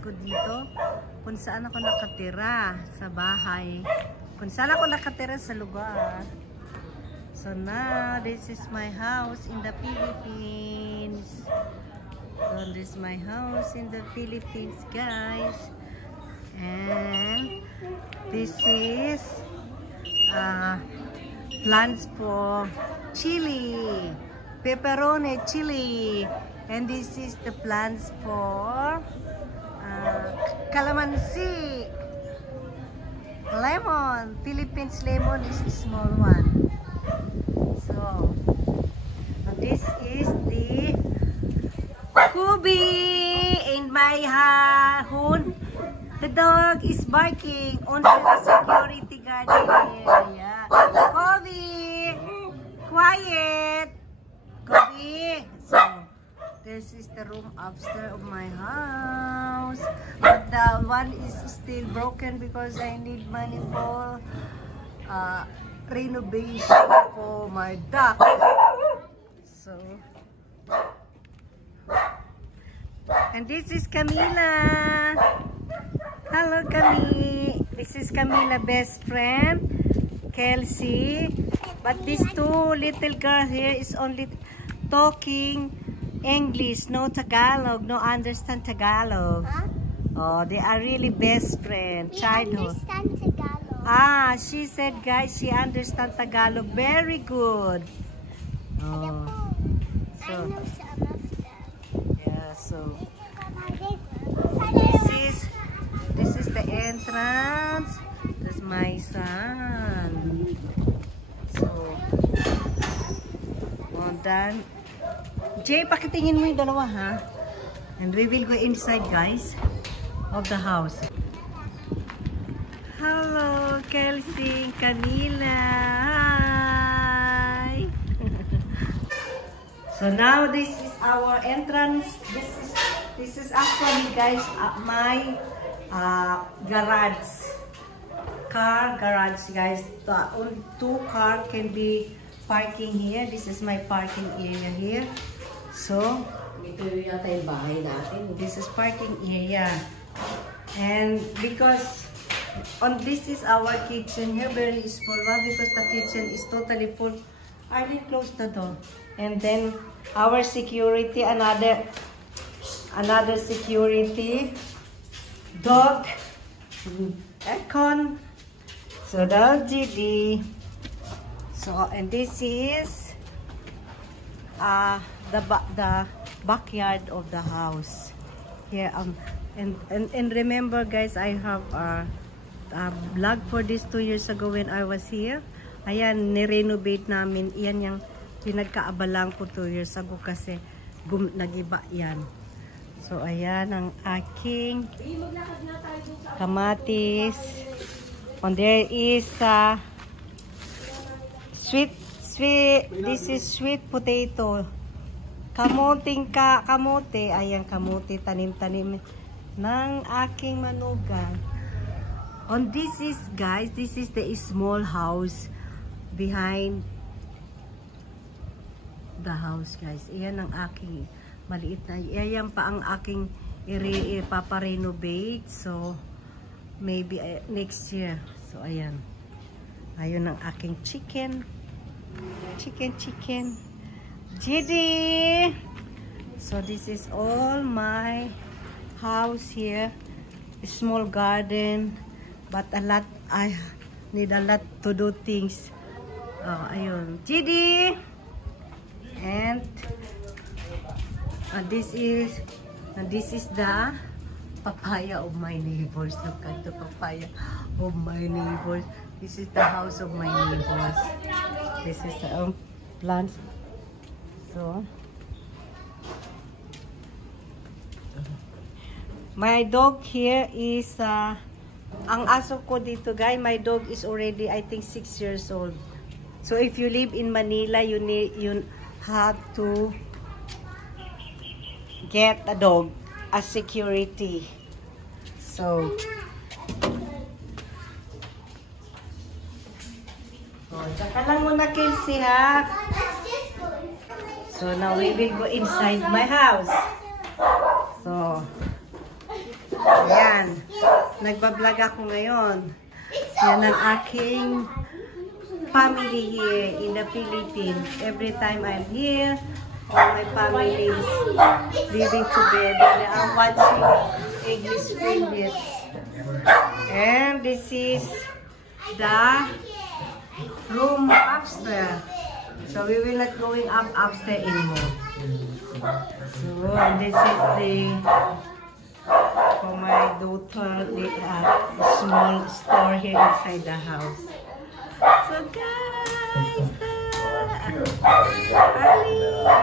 ko dito. Kung saan ako nakatira sa bahay. Kung saan ako nakatira sa lugar. So now, this is my house in the Philippines. So this is my house in the Philippines, guys. And this is plants for chili. Pepperoni chili. And this is the plants for calamansi. Lemon. Philippines lemon is the small one. So, this is the Kubi in my home. The dog is barking on the security guard area. Kubi! Quiet! Kubi! So, this is the room upstairs of my house. But the one is still broken because I need money for renovation for my duck. So, and this is Camila. Hello, Camille. This is Camila, best friend, Kelsey. But these two little girls here is only talking English, no Tagalog, no understand Tagalog. Huh? Oh, they are really best friend, childhood. Understand Tagalog. Ah, she said, guys, she understand Tagalog very good. Oh, I know some of them. yeah. So This this is the entrance. That's my son. So, well done. Jay, pakitingin mo yung dalawa, ha? And we will go inside, guys, of the house. Hello, Kelsey, Camila. Hi. So now this is our entrance. This is actually, guys, my garage. Car garage, guys. Only 2 cars can be parking here. This is my parking area here. So, ito yata yung bahay natin. This is parking area. And because this is our kitchen here, very small one, because the kitchen is totally full. I will close the door. And then our security, another security, dog, aircon, so dog GD. So, and this is the backyard of the house. Here, and remember, guys, I have a vlog for this 2 years ago when I was here. Ayan, ni-renovate namin. Iyan yung pinagkaabalang ko 2 years ago kasi nagiba yan. So, ayan ang aking kamatis. And there is this is sweet potato. Kamote. Ayan, kamote. Tanim-tanim ng aking manugang. And this is, guys, this is the small house behind the house, guys. Ayan ang aking maliit na. Ayan pa ang aking ipapa-renovate. So, maybe next year. So, ayan. Ayun ang aking chicken. Chicken. GD! So, this is all my house here. Small garden. But a lot, I need a lot to do things. Oh, ayun. GD! And this is the papaya of my neighbors. Look at the papaya of my neighbors. This is the house of my neighbors. This is the plants. So, my dog here is ang aso ko dito, guys. My dog is already, I think, 6 years old. So, if you live in Manila, you have to get a dog as security. So, saka lang muna, Kelsey, ha? So, now we will go inside my house. So, Ayan. Nagbablog ako ngayon. Yan ang aking family here in the Philippines. Every time I'm here, all my family is living together. I'm watching English films. And this is the room upstairs. So we will not going upstairs anymore. So this is the for my daughter, the small store here inside the house. So guys,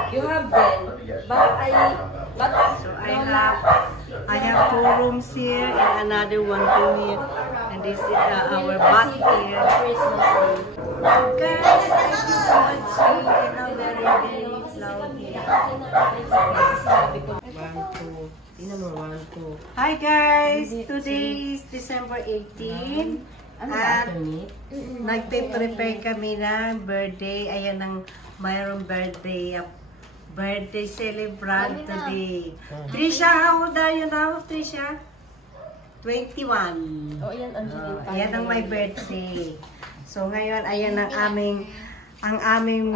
You have been, but so I have 2 rooms here and another 1 room here, and this is our bath here. Guys, thank you for watching, and I'm very loud here. 1, 2. Hi guys, today is December 18. At nagpe-prepare kami ng birthday. Ayan ang mayroong birthday celebrant today. Trisha, how old are you now, Trisha? 21. Oh, ayan, Ayan ang my birthday. So ngayon, ayan ang aming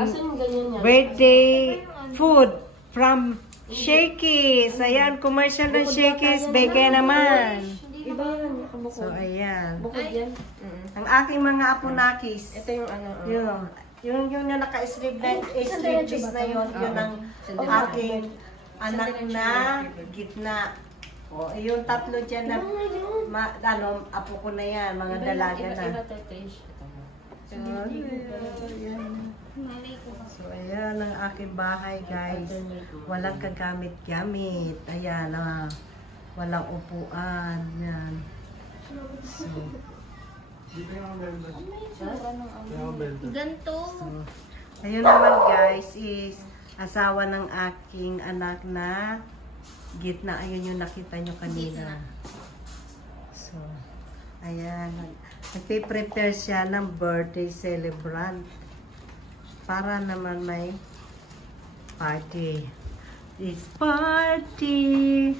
birthday food from Shakey's. Ayan, commercial ng Shakey's. Beke naman. Iba yan, nakabukod. So, ayan. Bukod yan. Ang aking mga apunakis. Ito yung ano. Yung na naka-sleeveless na yun. Yun ang aking anak na gitna. O, yung 3 dyan na, apo ko na yan. Mga dalaga na. So, ayan ang aking bahay, guys. Walang kagamit-gamit. Ayan, walang upuan. Yan. So, Ganto. so, ayun naman guys is asawa ng aking anak na gitna. Ayun yung nakita nyo kanina. So, ayan. Nagpe-prepare siya ng birthday celebrant. Para naman may party. It's party!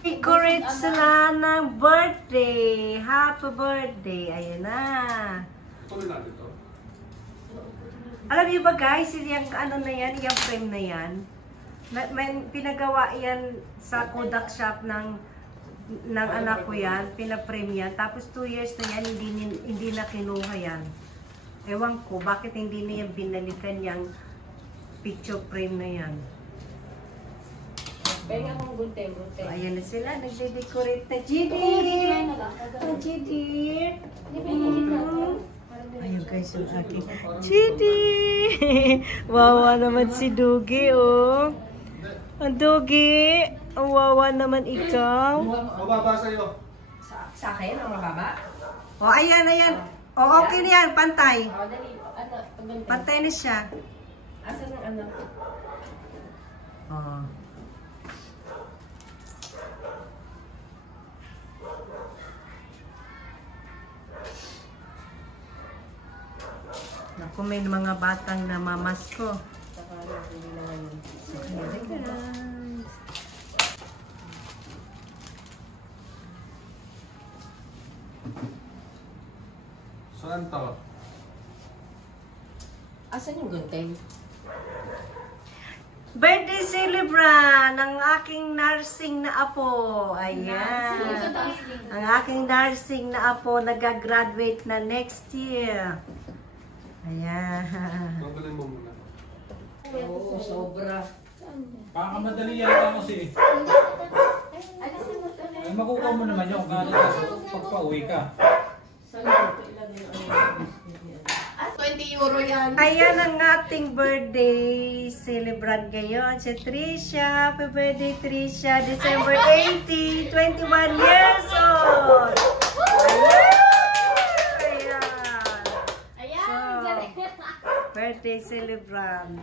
Decorate sila ng birthday. Happy birthday. Ayan na. Alam niyo ba guys, yung ano na yan, yung frame na yan, may pinagawa yan sa Kodak shop ng anak ko yan, pinaprame yan. Tapos 2 years na yan, hindi na kinuha yan. Ewan ko, bakit hindi na yan binalikan yung picture frame na yan. Penga kong gunting. So, ayan na sila. Nagde-decorate na GD. GD. Ayun guys, yung aking GD. Wawa naman si Dugi, oh. Ang Dugi. Ang wawa naman ikaw. Mababa sa'yo. Sa akin, ang mababa? Oh, ayan, ayan. Oh, okay na yan. Pantay. O, dali. Ano, gunting. Pantay na siya. Asan ang ano? Oh. Naku, may mga batang namamasko. Saka hindi naman yun. Okay, guys. Saan to? Asan yung gunting? Birthday celebrant ng aking nursing na apo. Ayan. Ang aking nursing na apo nag-graduate na next year. Ayan. Babalik mo muna. Oo, sobra. Baka madali yata kasi. Ay, makukuha mo naman yung kanin kasi pagpa-uwi ka. 20 euro yan. Ayan ang ating birthday celebrant ngayon. Si Trisha. Happy birthday, Trisha. December 18, 21 years old. Ayan. Ayan. So, birthday celebrant.